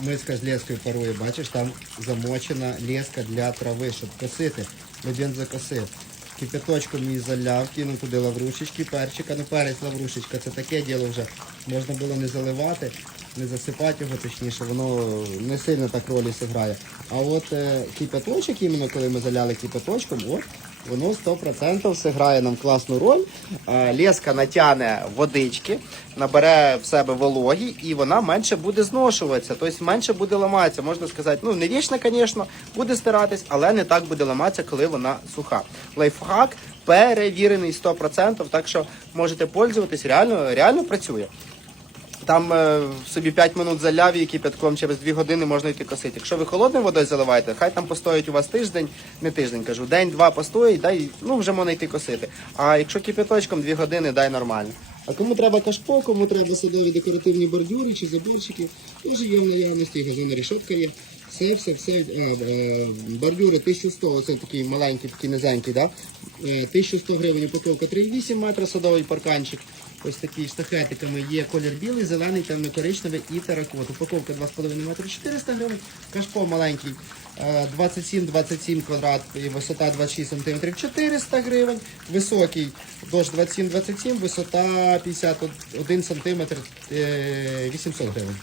Миска з лескою парує, бачиш, там замочена леска для трави, щоб косити. Ми бензокосив. Кипяточком її заляв, кинув туди лаврушечки, перчика, ну перець лаврушечка, це таке діло вже. Можна було не заливати, не засипати його, точніше, воно не сильно так ролі зіграє. А от е, кипяточок, іменно коли ми заляли кипяточком, от, воно 100% зіграє нам класну роль. Е, Леска натягне водички, набере в себе вологі і вона менше буде зношуватися, тобто менше буде ламатися. Можна сказати, ну не вічно, звісно, буде стиратись, але не так буде ламатися, коли вона суха. Лайфхак перевірений 100%, так що можете пользуватись, реально, реально працює. Там е, собі 5 минут заляв і кипятком через 2 години можна йти косити. Якщо ви холодною водою заливаєте, хай там постоїть у вас тиждень, не тиждень кажу, день-два постоїть, дай, ну вже можна йти косити. А якщо кипяточком 2 години, дай нормально. А кому треба кашпо, кому треба садові декоративні бордюри чи заборчики, теж є в наявності, газонна рішотка є. Все, все, все. А, е, бордюри 1100, оце такий маленький, такий низенький, да? Е, 1100 гривень упаковка 3,8 метра садовий парканчик. Ось такі штахетиками є колір білий, зелений, темно-коричневий і теракот. Упаковка 2,5 метри 400 гривень. Кашпо маленький е, 27-27 квадрат висота 26 см 400 гривень. Високий дощ 27-27, висота 51 см 800 гривень.